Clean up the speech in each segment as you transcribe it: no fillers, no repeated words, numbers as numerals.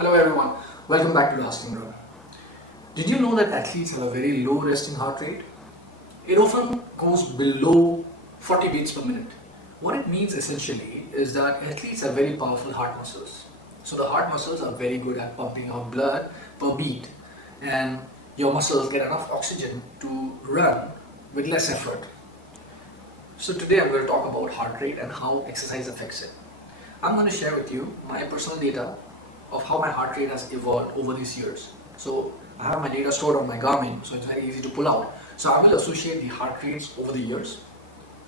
Hello everyone, welcome back to the Hustling Run. Did you know that athletes have a very low resting heart rate? It often goes below 40 beats per minute. What it means essentially is that athletes have very powerful heart muscles. So the heart muscles are very good at pumping out blood per beat, and your muscles get enough oxygen to run with less effort. So today I'm going to talk about heart rate and how exercise affects it. I'm going to share with you my personal data of how my heart rate has evolved over these years. So I have my data stored on my Garmin, so it's very easy to pull out. So I will associate the heart rates over the years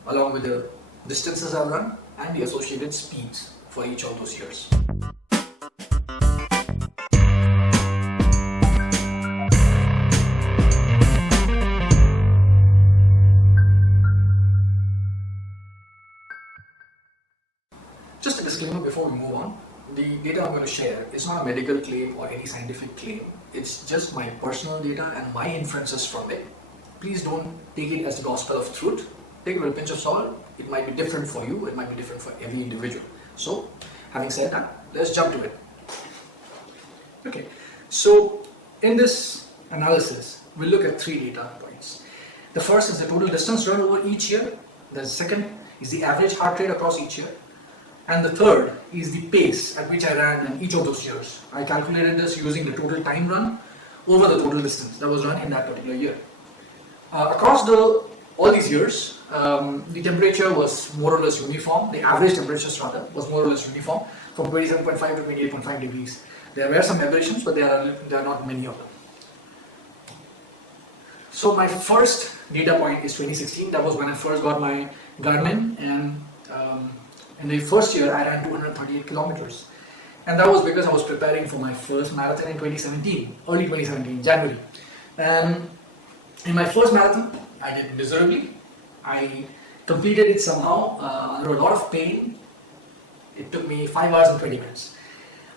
along with the distances I've run and the associated speeds for each of those years. Just a disclaimer before we move on. The data I'm going to share is not a medical claim or any scientific claim. It's just my personal data and my inferences from it. Please don't take it as the gospel of truth. Take it with a pinch of salt. It might be different for you. It might be different for every individual. So, having said that, let's jump to it. Okay, so in this analysis, we'll look at three data points. The first is the total distance run over each year. The second is the average heart rate across each year. And the third is the pace at which I ran in each of those years. I calculated this using the total time run over the total distance that was run in that particular year. Across all these years, the temperature was more or less uniform. The average temperatures rather was more or less uniform from 27.5 to 28.5 degrees. There were some aberrations, but there are not many of them. So my first data point is 2016. That was when I first got my Garmin, and in the first year I ran 238 kilometers. And that was because I was preparing for my first marathon in 2017, early 2017, January. And in my first marathon, I did miserably. I completed it somehow under a lot of pain. It took me 5 hours and 20 minutes.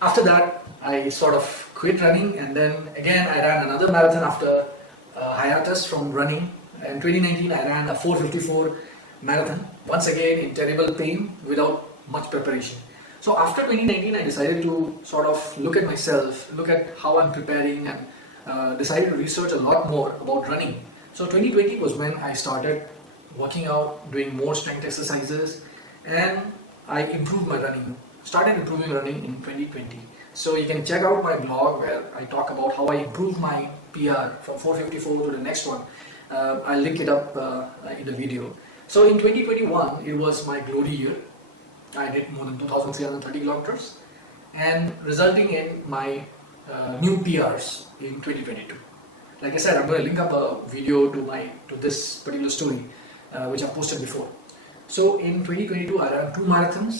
After that, I sort of quit running, and then again I ran another marathon after hiatus from running. In 2019, I ran a 4:54 marathon, once again in terrible pain without much preparation. So after 2019, I decided to sort of look at myself, look at how I'm preparing, and decided to research a lot more about running. So 2020 was when I started working out, doing more strength exercises, and I improved my running, started improving running in 2020. So you can check out my blog where I talk about how I improved my PR from 4:54 to the next one. I'll link it up in the video. So in 2021, it was my glory year. I did more than 2,330 kilometers, and resulting in my new PRs in 2022. Like I said, I'm going to link up a video to this particular story, which I posted before. So in 2022, I ran 2 marathons.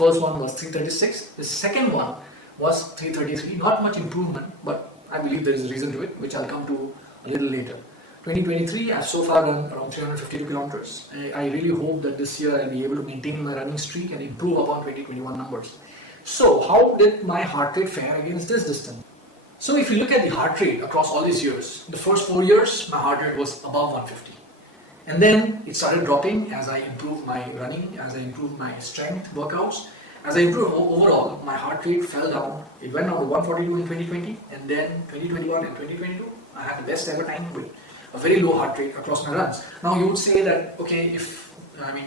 First one was 3:36. The second one was 3:33. Not much improvement, but I believe there is a reason to it, which I'll come to a little later. 2023, I've so far run around 352 kilometers. I really hope that this year I'll be able to maintain my running streak and improve upon 2021 numbers. So how did my heart rate fare against this distance? So if you look at the heart rate across all these years, the first 4 years, my heart rate was above 150. And then it started dropping as I improved my running, as I improved my strength workouts. As I improved overall, my heart rate fell down. It went down to 142 in 2020, and then 2021 and 2022, I had the best ever time with a very low heart rate across my runs. Now you would say that, okay,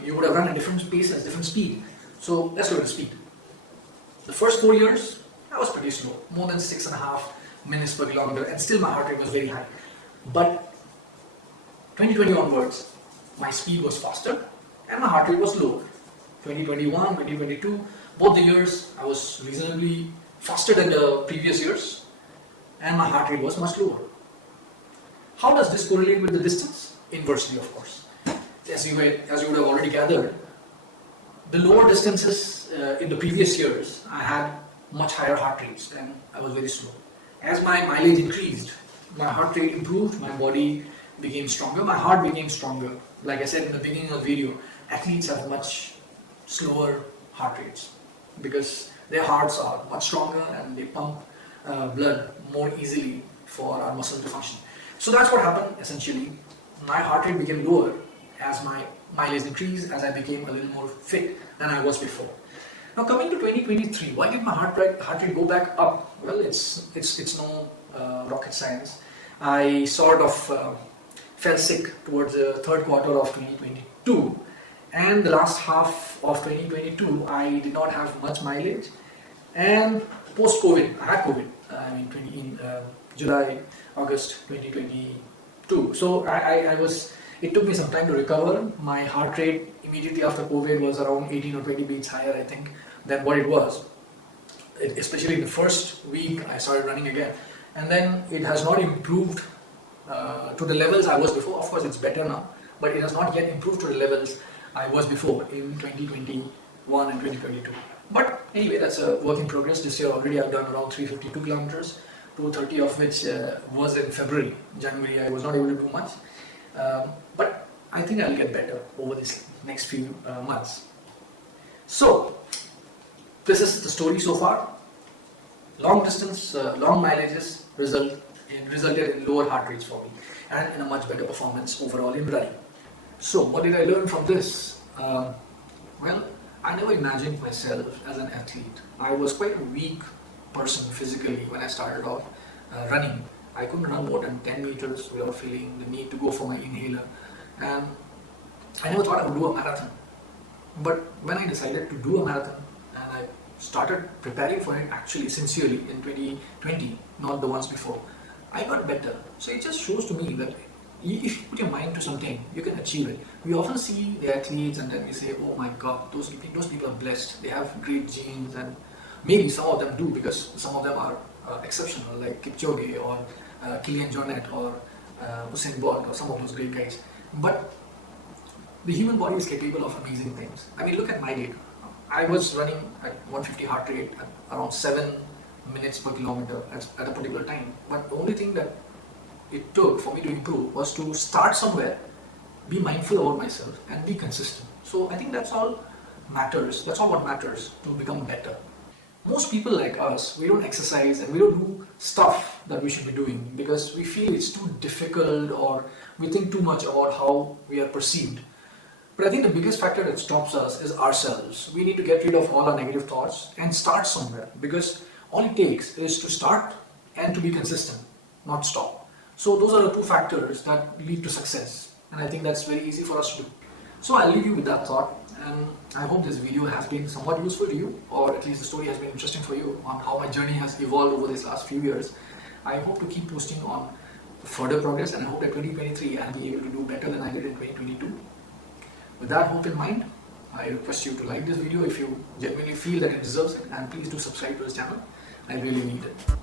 you would have run at different pace at different speed. So let's look at the speed. The first 4 years, I was pretty slow, more than 6.5 minutes per kilometer, and still my heart rate was very high. But 2020 onwards, my speed was faster and my heart rate was lower. 2021, 2022, both the years I was reasonably faster than the previous years, and my heart rate was much lower. How does this correlate with the distance? Inversely, of course. As you would have already gathered, the lower distances in the previous years, I had much higher heart rates and I was very slow. As my mileage increased, my heart rate improved, my body became stronger, my heart became stronger. Like I said in the beginning of the video, athletes have much slower heart rates because their hearts are much stronger and they pump blood more easily for our muscle to function. So that's what happened essentially. My heart rate became lower as my mileage increased, as I became a little more fit than I was before. Now coming to 2023, why did my heart rate go back up? Well, it's no rocket science. I sort of fell sick towards the third quarter of 2022, and the last half of 2022 I did not have much mileage. And post COVID, I had COVID. In July, August 2022. So I was. It took me some time to recover. My heart rate immediately after COVID was around 18 or 20 beats higher, I think, than what it was. Especially in the first week, I started running again, and then it has not improved to the levels I was before. Of course, it's better now, but it has not yet improved to the levels I was before in 2021 and 2022. But anyway, that's a work in progress. This year already I've done around 352 kilometers, 230 of which was in February. January I was not able to do much. But I think I'll get better over these next few months. So, this is the story so far. Long distance, long mileages resulted in lower heart rates for me and in a much better performance overall in running. So, what did I learn from this? Well, I never imagined myself as an athlete. I was quite a weak person physically when I started off running. I couldn't run more than 10 meters without feeling the need to go for my inhaler. And I never thought I would do a marathon. But when I decided to do a marathon and I started preparing for it actually sincerely in 2020, not the ones before, I got better. So it just shows to me that if you put your mind to something, you can achieve it. We often see the athletes and then we say, oh my God, those people are blessed. They have great genes, and maybe some of them do because some of them are exceptional, like Kipchoge or Kilian Jornet or Usain Bolt or some of those great guys. But the human body is capable of amazing things. I mean, look at my data. I was running at 150 heart rate at around 7 minutes per kilometer at a particular time. But the only thing that it took for me to improve was to start somewhere, be mindful about myself, and be consistent. So I think that's all matters. That's all what matters to become better. Most people like us, we don't exercise and we don't do stuff that we should be doing because we feel it's too difficult or we think too much about how we are perceived. But I think the biggest factor that stops us is ourselves. We need to get rid of all our negative thoughts and start somewhere, because all it takes is to start and to be consistent, not stop. So those are the two factors that lead to success, and I think that's very easy for us to do. So I'll leave you with that thought, and I hope this video has been somewhat useful to you, or at least the story has been interesting for you on how my journey has evolved over these last few years. I hope to keep posting on further progress, and I hope that 2023 I'll be able to do better than I did in 2022. With that hope in mind, I request you to like this video if you genuinely feel that it deserves it, and please do subscribe to this channel. I really need it.